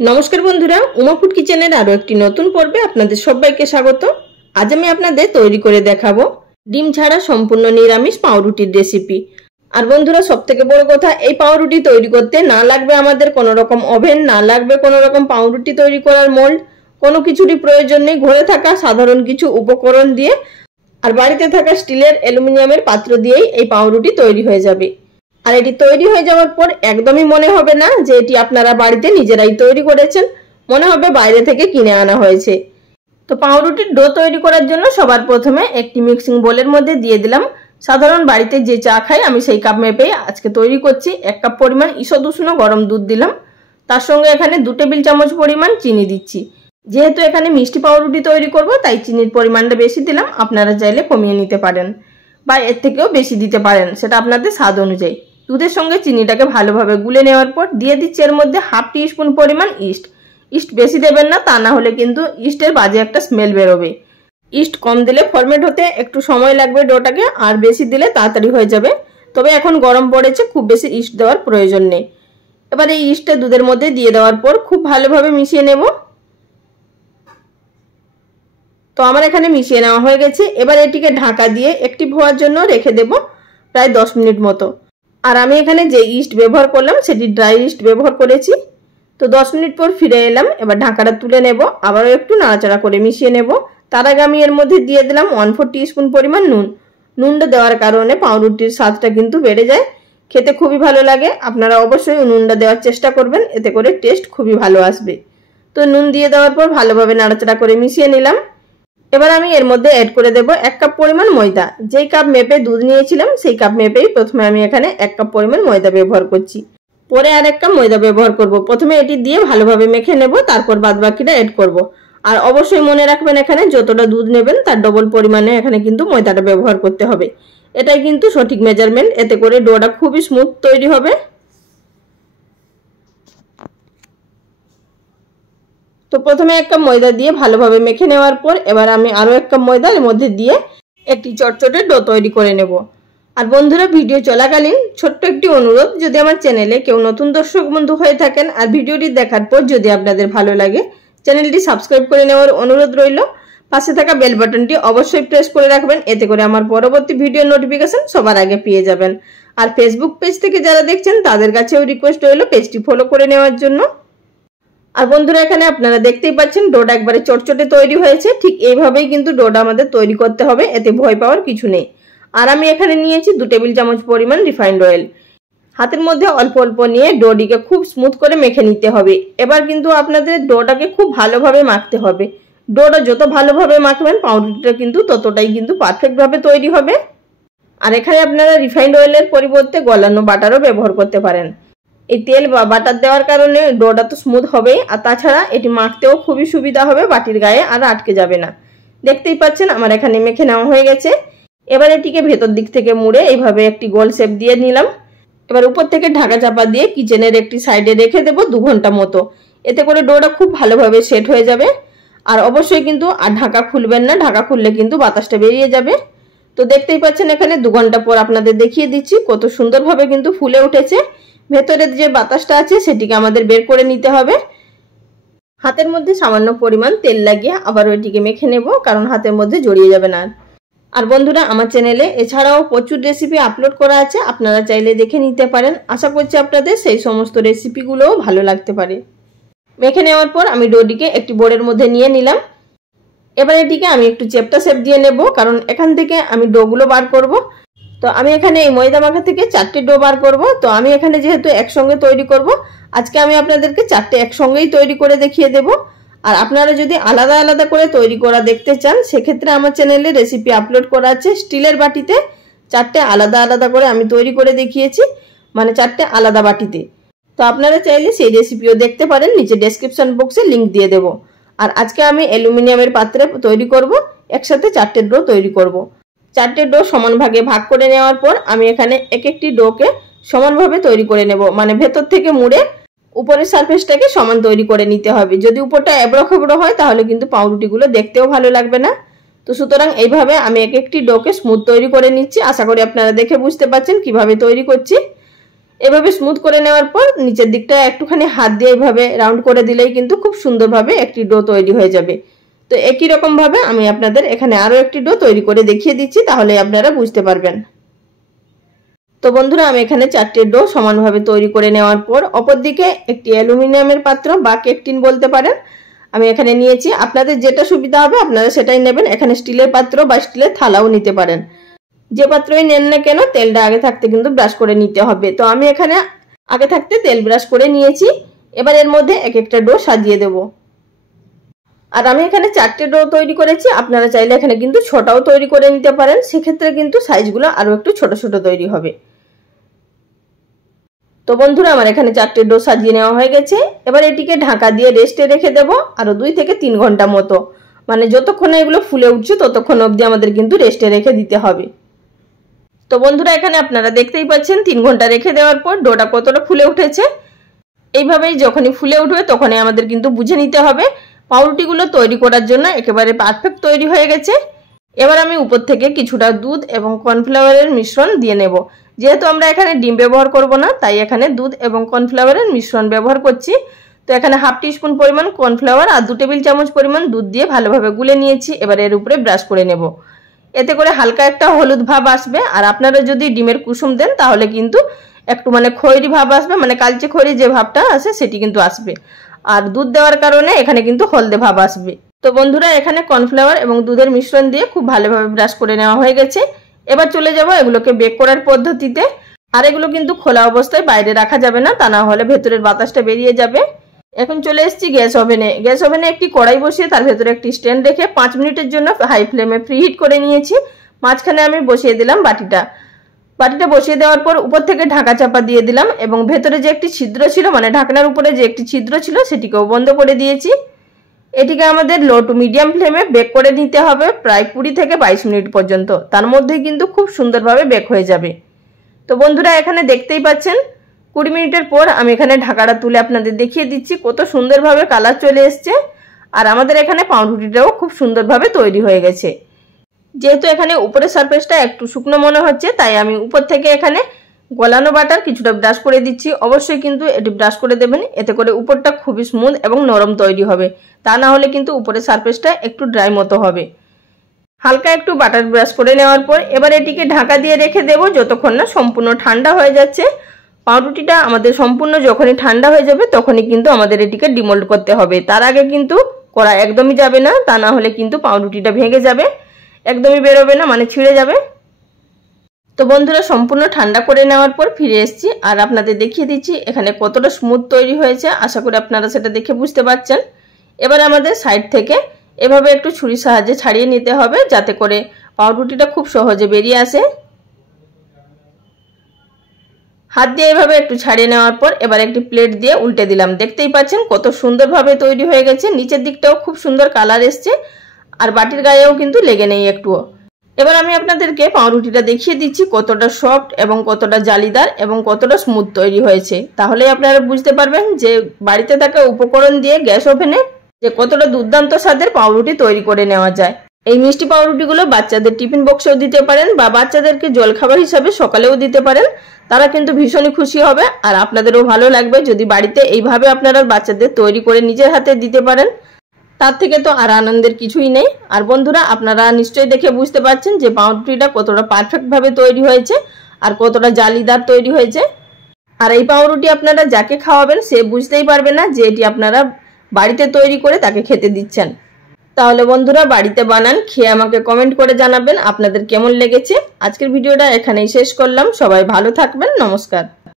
নমস্কার বন্ধুরা, উমা ফুড কিচেনের আরো একটি নতুন পর্বে আপনাদের সবাইকে স্বাগত। আজ আমি আপনাদের তৈরি করে দেখাবো ডিম ছাড়া সম্পূর্ণ নিরামিষ পাউরুটির রেসিপি। আর বন্ধুরা, সবথেকে বড় কথা, এই পাউরুটি তৈরি করতে না লাগবে আমাদের কোনো রকম ওভেন, না লাগবে কোনো রকম পাউরুটি তৈরি করার মোল্ড, কোনো কিছুরই প্রয়োজন নেই। ঘরে থাকা সাধারণ কিছু উপকরণ দিয়ে আর বাড়িতে থাকা স্টিলের অ্যালুমিনিয়ামের পাত্র দিয়েই এই পাউরুটি তৈরি হয়ে যাবে। আর এটি তৈরি হয়ে যাওয়ার পর একদমই মনে হবে না যে এটি আপনারা বাড়িতে নিজেরাই তৈরি করেছেন, মনে হবে বাইরে থেকে কিনে আনা হয়েছে। তো পাউরুটির ডো তৈরি করার জন্য সবার প্রথমে একটি মিক্সিং বোলের মধ্যে দিয়ে দিলাম সাধারণ বাড়িতে যে চা খাই আমি সেই কাপ মেপেই আজকে তৈরি করছি। 1 কাপ পরিমাণ ঈষৎ উষ্ণ গরম দুধ দিলাম, তার সঙ্গে এখানে 2 টেবিল চামচ পরিমাণ চিনি দিচ্ছি। যেহেতু এখানে মিষ্টি পাউরুটি তৈরি করব তাই চিনির পরিমাণটা বেশি দিলাম, আপনারা চাইলে কমিয়ে নিতে পারেন বা এর থেকেও বেশি দিতে পারেন, সেটা আপনাদের স্বাদ অনুযায়ী। দুধের সঙ্গে চিনিটাকে ভালোভাবে গুলে নেওয়ার পর দিয়ে দিচ্ছি এর মধ্যে 1/2 টিস্পুন পরিমাণ ইস্ট বেশি দেবেন না, তা না হলে কিন্তু ইস্টের বাজে একটা স্মেল বেরোবে। ইস্ট কম দিলে ফরমেট হতে একটু সময় লাগবে ডোটাকে, আর বেশি দিলে তাড়াতাড়ি হয়ে যাবে। তবে এখন গরম পড়েছে, খুব বেশি ইস্ট দেওয়ার প্রয়োজন নেই। এবার এই ইস্টটা দুধের মধ্যে দিয়ে দেওয়ার পর খুব ভালোভাবে মিশিয়ে নেব। তো আমার এখানে মিশিয়ে নেওয়া হয়ে গেছে। এবার এটিকে ঢাকা দিয়ে অ্যাক্টিভ হওয়ার জন্য রেখে দেব প্রায় 10 মিনিট মতো। আর আমি এখানে যে ইস্ট ব্যবহার করলাম সেটি ড্রাই ইস্ট ব্যবহার করেছি। তো 10 মিনিট পর ফিরে এলাম। এবার ঢাকাটা তুলে নেব, আবারও একটু নাড়াচাড়া করে মিশিয়ে নেব। তার আগে আমি এর মধ্যে দিয়ে দিলাম 1/4 টিস্পুন পরিমাণ নুন। নুনটা দেওয়ার কারণে পাউরুটির স্বাদটা কিন্তু বেড়ে যায়, খেতে খুবই ভালো লাগে। আপনারা অবশ্যই নুনটা দেওয়ার চেষ্টা করবেন, এতে করে টেস্ট খুবই ভালো আসবে। তো নুন দিয়ে দেওয়ার পর ভালোভাবে নাড়াচাড়া করে মিশিয়ে নিলাম। এবার আমি এর মধ্যে অ্যাড করে দেব 1 কাপ পরিমাণ ময়দা। যেই কাপ মেপে দুধ নিয়েছিলাম সেই কাপ মেপেই প্রথমে আমি এখানে 1 কাপ পরিমাণ ময়দা ব্যবহার করছি, পরে আর 1 কাপ ময়দা ব্যবহার করব। প্রথমে এটি দিয়ে ভালোভাবে মেখে নেব, তারপর বাদবাকিটা অ্যাড করব। আর অবশ্যই মনে রাখবেন এখানে যতটা দুধ নেবেন তার ডবল পরিমাণে এখানে কিন্তু ময়দাটা ব্যবহার করতে হবে। এটাই কিন্তু সঠিক মেজারমেন্ট, এতে করে ডোটা খুবই স্মুথ তৈরি হবে। তো প্রথমে 1 কাপ ময়দা দিয়ে ভালোভাবে মেখে নেওয়ার পর এবার আমি আরো 1 কাপ ময়দা এর মধ্যে দিয়ে একটি চটচটে ডো তৈরি করে নেব। আর বন্ধুরা, ভিডিও চলাকালীন ছোট্ট একটি অনুরোধ, যদি আমার চ্যানেলে কেউ নতুন দর্শক বন্ধু হয়ে থাকেন আর ভিডিওটি দেখার পর যদি আপনাদের ভালো লাগে, চ্যানেলটি সাবস্ক্রাইব করে নেওয়ার অনুরোধ রইল। পাশে থাকা বেল বাটনটি অবশ্যই প্রেস করে রাখবেন, এতে করে আমার পরবর্তী ভিডিও নোটিফিকেশন সবার আগে পেয়ে যাবেন। আর ফেসবুক পেজ থেকে যারা দেখছেন তাদের কাছেও রিকোয়েস্ট রইল পেজটি ফলো করে নেওয়ার জন্য। আর বন্ধুরা, এখানে আপনারা দেখতেই পাচ্ছেন ডোটা একবারে চটচটে তৈরি হয়েছে। ঠিক এইভাবেই কিন্তু ডোটা আমাদের তৈরি করতে হবে, এতে ভয় পাওয়ার কিছু নেই। আর আমি এখানে নিয়েছি 2 টেবিল চামচ পরিমাণ রিফাইন্ড অয়েল। হাতের মধ্যে অল্প অল্প নিয়ে ডোটিকে খুব স্মুথ করে মেখে নিতে হবে। এবার কিন্তু আপনাদের ডোটাকে খুব ভালোভাবে মাখতে হবে। ডোটা যত ভালোভাবে মাখবেন পাউরুটিটা কিন্তু ততটাই কিন্তু পারফেক্টভাবে তৈরি হবে। আর এখানে আপনারা রিফাইন্ড অয়েলের পরিবর্তে গলানো বাটারও ব্যবহার করতে পারেন। এই তেল বা বাটার দেওয়ার কারণে ডোটা তো স্মুথ হবেই, আর তাছাড়া এটি মাখতেও খুবই সুবিধা হবে, বাটির গায়ে আর আটকে যাবে না। দেখতেই পাচ্ছেন আমার এখানে মেখে নেওয়া হয়ে গেছে। এবার এটিকে ভেতর দিক থেকে মুড়ে এইভাবে একটি গোল শেপ দিয়ে নিলাম। এবার উপর থেকে ঢাকা চাপা দিয়ে কিচেনের একটি সাইডে রেখে দেব 2 ঘন্টা মতো। এতে করে ডোটা খুব ভালোভাবে সেট হয়ে যাবে। আর অবশ্যই কিন্তু আর ঢাকা খুলবেন না, ঢাকা খুললে কিন্তু বাতাসটা বেরিয়ে যাবে। তো দেখতেই পাচ্ছেন এখানে 2 ঘন্টা পর আপনাদের দেখিয়ে দিচ্ছি কত সুন্দরভাবে কিন্তু ফুলে উঠেছে। ভেতরে যে বাতাসটা আছে সেটিকে আমাদের বের করে নিতে হবে। হাতের মধ্যে সামান্য পরিমাণ তেল লাগিয়ে আবার ওইটিকে মেখে নেব, কারণ হাতের মধ্যে জড়িয়ে যাবে না। আর বন্ধুরা, আমার চ্যানেলে এছাড়াও প্রচুর রেসিপি আপলোড করা আছে, আপনারা চাইলে দেখে নিতে পারেন। আশা করছি আপনাদের সেই সমস্ত রেসিপিগুলোও ভালো লাগতে পারে। মেখে নেওয়ার পর আমি ডোটিকে একটি বোর্ডের মধ্যে নিয়ে নিলাম। এবার এটিকে আমি একটু চেপটা শেপ দিয়ে নেব, কারণ এখান থেকে আমি ডোগুলো বার করব। তো আমি এখানে এই ময়দা মাখা থেকে 4টে ডো বার করব। তো আমি এখানে যেহেতু একসঙ্গে তৈরি করব, আজকে আমি আপনাদেরকে 4টে একসঙ্গেই তৈরি করে দেখিয়ে দেব। আর আপনারা যদি আলাদা আলাদা করে তৈরি করা দেখতে চান, সেক্ষেত্রে আমার চ্যানেলে রেসিপি আপলোড করা আছে। স্টিলের বাটিতে 4টে আলাদা আলাদা করে আমি তৈরি করে দেখিয়েছি, মানে 4টে আলাদা বাটিতে। তো আপনারা চাইলে সেই রেসিপিও দেখতে পারেন, নিচে ডেসক্রিপশন বক্সে লিঙ্ক দিয়ে দেব। আর আজকে আমি অ্যালুমিনিয়ামের পাত্রে তৈরি করব, একসাথে 4টে ডো তৈরি করব। 4টে ডো সমান ভাগে ভাগ করে নেওয়ার পর আমি এখানে এক একটি ডোকে সমানভাবে তৈরি করে নেব, মানে ভেতর থেকে মুড়ে উপরের সারফেসটাকে সমান তৈরি করে নিতে হবে। যদি উপরটা এবড়ো খেবড়ো হয় তাহলে কিন্তু পাউরুটিগুলো দেখতেও ভালো লাগবে না। তো সুতরাং এইভাবে আমি এক একটি ডোকে স্মুথ তৈরি করে নিচ্ছি। আশা করি আপনারা দেখে বুঝতে পারছেন কিভাবে তৈরি করছি। এভাবে স্মুথ করে নেওয়ার পর নিচের দিকটা একটুখানি হাত দিয়ে এইভাবে রাউন্ড করে দিলেই কিন্তু খুব সুন্দরভাবে একটি ডো তৈরি হয়ে যাবে। তো একই রকম ভাবে আমি আপনাদের এখানে আরো একটি ডো তৈরি করে দেখিয়ে দিচ্ছি, তাহলে আপনারা বুঝতে পারবেন। তো বন্ধুরা আমি এখানে 4টে ডো সমানভাবে তৈরি করে নেওয়ার পর অপরদিকে একটি অ্যালুমিনিয়ামের পাত্র বা কেক টিন বলতে পারেন আমি এখানে নিয়েছি। আপনাদের যেটা সুবিধা হবে আপনারা সেটাই নেবেন। এখানে স্টিলের পাত্র বা স্টিলের থালাও নিতে পারেন। যে পাত্রই নেন না কেন তেলটা আগে থাকতে কিন্তু ব্রাশ করে নিতে হবে। তো আমি এখানে আগে থাকতে তেল ব্রাশ করে নিয়েছি। এবার এর মধ্যে এক একটা ডো সাজিয়ে দেব। আর আমি এখানে 4টে ডো তৈরি করেছি, আপনারা চাইলে এখানে কিন্তু 6টাও তৈরি করে নিতে পারেন। সেক্ষেত্রে কিন্তু সাইজগুলো আরো একটু ছোট ছোট তৈরি হবে। তো বন্ধুরা আমার এখানে 4টে ডো সাজিয়ে নেওয়া হয়ে গেছে। এবার এটিকে ঢাকা দিয়ে রেস্টে রেখে দেব আরো 2 থেকে 3 ঘন্টা মতো। মানে যতক্ষণ এগুলো ফুলে উঠছে ততক্ষণ অবধি আমাদের কিন্তু রেস্টে রেখে দিতে হবে। তো বন্ধুরা এখানে আপনারা দেখতেই পাচ্ছেন 3 ঘন্টা রেখে দেওয়ার পর ডোটা কতটা ফুলে উঠেছে। এইভাবেই যখনই ফুলে উঠবে তখনই আমাদের কিন্তু বুঝে নিতে হবে পাউরুটিগুলো তৈরি করার জন্য একেবারে পারফেক্ট তৈরি হয়ে গেছে। এবার আমি উপর থেকে কিছুটা দুধ এবং কর্নফ্লাওয়ারের মিশ্রণ দিয়ে নেব। যেহেতু আমরা এখানে ডিম ব্যবহার করব না, তাই এখানে দুধ এবং কর্নফ্লাওয়ারের মিশ্রণ ব্যবহার করছি। তো এখানে হাফ টিস্পুন পরিমাণ কর্নফ্লাওয়ার আর 2 টেবিল চামচ পরিমাণ দুধ দিয়ে ভালোভাবে গুলে নিয়েছি। এবার এর উপরে ব্রাশ করে নেব। এতে করে হালকা একটা হলুদ ভাব আসবে। আর আপনারা যদি ডিমের কুসুম দেন তাহলে কিন্তু একটু মানে খয়েরি ভাব আসবে, মানে কালচে খয়েরি যে ভাবটা আসে সেটি কিন্তু আসবে। আর দুধ দেওয়ার কারণে এখানে কিন্তু হলদে ভাব আসবে। তো বন্ধুরা এখানে কর্নফ্লাওয়ার এবং দুধের মিশ্রণ দিয়ে খুব ভালোভাবে ব্রাশ করে নেওয়া হয়ে গেছে। এবার চলে যাব এগুলোকে বেক করার পদ্ধতিতে। আর এগুলো কিন্তু খোলা অবস্থায় বাইরে রাখা যাবে না, তা না হলে ভেতরের বাতাসটা বেরিয়ে যাবে। এখন চলে এসেছি গ্যাস ওভেনে। গ্যাস ওভেনে একটি কড়াই বসিয়ে তার ভেতরে একটি স্ট্যান্ড রেখে 5 মিনিটের জন্য হাই ফ্লেমে প্রিহিট করে নিয়েছি। মাঝখানে আমি বসিয়ে দিলাম বাটিটা বসিয়ে দেওয়ার পর উপর থেকে ঢাকা চাপা দিয়ে দিলাম এবং ভেতরে যে একটি ছিদ্র ছিল, মানে ঢাকনার উপরে যে একটি ছিদ্র ছিল সেটিকেও বন্ধ করে দিয়েছি। এটিকে আমাদের লো টু মিডিয়াম ফ্লেমে বেক করে নিতে হবে প্রায় 20 থেকে 22 মিনিট পর্যন্ত। তার মধ্যেই কিন্তু খুব সুন্দরভাবে বেক হয়ে যাবে। তো বন্ধুরা এখানে দেখতেই পাচ্ছেন 20 মিনিটের পর আমি এখানে ঢাকাটা তুলে আপনাদের দেখিয়ে দিচ্ছি কত সুন্দরভাবে কালার চলে এসছে। আর আমাদের এখানে পাউরুটিটাও খুব সুন্দরভাবে তৈরি হয়ে গেছে। যেহেতু এখানে উপরের সারফেসটা একটু শুকনো মনে হচ্ছে, তাই আমি উপর থেকে এখানে গলানো বাটার কিছুটা ব্রাশ করে দিচ্ছি। অবশ্যই কিন্তু এটি ব্রাশ করে দেবেন, এতে করে উপরটা খুবই স্মুথ এবং নরম তৈরি হবে। তা না হলে কিন্তু উপরের সারফেসটা একটু ড্রাই মতো হবে। হালকা একটু বাটার ব্রাশ করে নেওয়ার পর এবার এটিকে ঢাকা দিয়ে রেখে দেব যতক্ষণ না সম্পূর্ণ ঠান্ডা হয়ে যাচ্ছে। পাউরুটিটা আমাদের সম্পূর্ণ যখনই ঠান্ডা হয়ে যাবে তখনই কিন্তু আমাদের এটিকে ডিমোল্ড করতে হবে। তার আগে কিন্তু করা একদমই যাবে না, তা না হলে কিন্তু পাউরুটিটা ভেঙে যাবে, একদমই বেরোবে না, মানে ছিঁড়ে যাবে। তো বন্ধুরা সম্পূর্ণ ঠান্ডা করে নেওয়ার পর ফিরে এসেছি আর আপনাদের দেখিয়ে দিচ্ছি এখানে কতটা স্মুথ তৈরি হয়েছে। আশা করি আপনারা সেটা দেখে বুঝতে পারছেন। এবার আমাদের সাইড থেকে এভাবে একটু ছুরির সাহায্যে ছাড়িয়ে নিতে হবে যাতে করে পাউরুটিটা খুব সহজে বেরিয়ে আসে। হাত দিয়ে এভাবে একটু ছাড়িয়ে নেওয়ার পর এবার একটি প্লেট দিয়ে উল্টে দিলাম। দেখতেই পাচ্ছেন কত সুন্দরভাবে তৈরি হয়ে গেছে। নিচের দিকটাও খুব সুন্দর কালার এসছে আর বাটির গায়েও কিন্তু লেগে নেই একটুও। এবার আমি আপনাদেরকে পাউরুটিটা দেখিয়ে দিচ্ছি কতটা সফট এবং কতটা জালিদার এবং কতটা স্মুথ তৈরি হয়েছে। তাহলে আপনারা বুঝতে পারবেন যে বাড়িতে থাকা উপকরণ দিয়ে গ্যাস ওভেনে যে কতটা দুর্দান্ত স্বাদের পাউরুটি তৈরি করে নেওয়া যায়। এই মিষ্টি পাউরুটিগুলো বাচ্চাদের টিফিন বক্সেও দিতে পারেন বা বাচ্চাদেরকে জলখাবার হিসাবে সকালেও দিতে পারেন। তারা কিন্তু ভীষণই খুশি হবে আর আপনাদেরও ভালো লাগবে যদি বাড়িতে এইভাবে আপনারা বাচ্চাদের তৈরি করে নিজের হাতে দিতে পারেন। তার থেকে তো আর আনন্দের কিছুই নেই। আর বন্ধুরা আপনারা নিশ্চয়ই দেখে বুঝতে পারছেন যে পাউরুটিটা কতটা পারফেক্টভাবে তৈরি হয়েছে আর কতটা জালিদার তৈরি হয়েছে। আর এই পাউরুটি আপনারা যাকে খাওয়াবেন সে বুঝতেই পারবে না যে এটি আপনারা বাড়িতে তৈরি করে তাকে খেতে দিচ্ছেন। তাহলে বন্ধুরা বাড়িতে বানান, খেয়ে আমাকে কমেন্ট করে জানাবেন আপনাদের কেমন লেগেছে। আজকের ভিডিওটা এখানেই শেষ করলাম। সবাই ভালো থাকবেন। নমস্কার।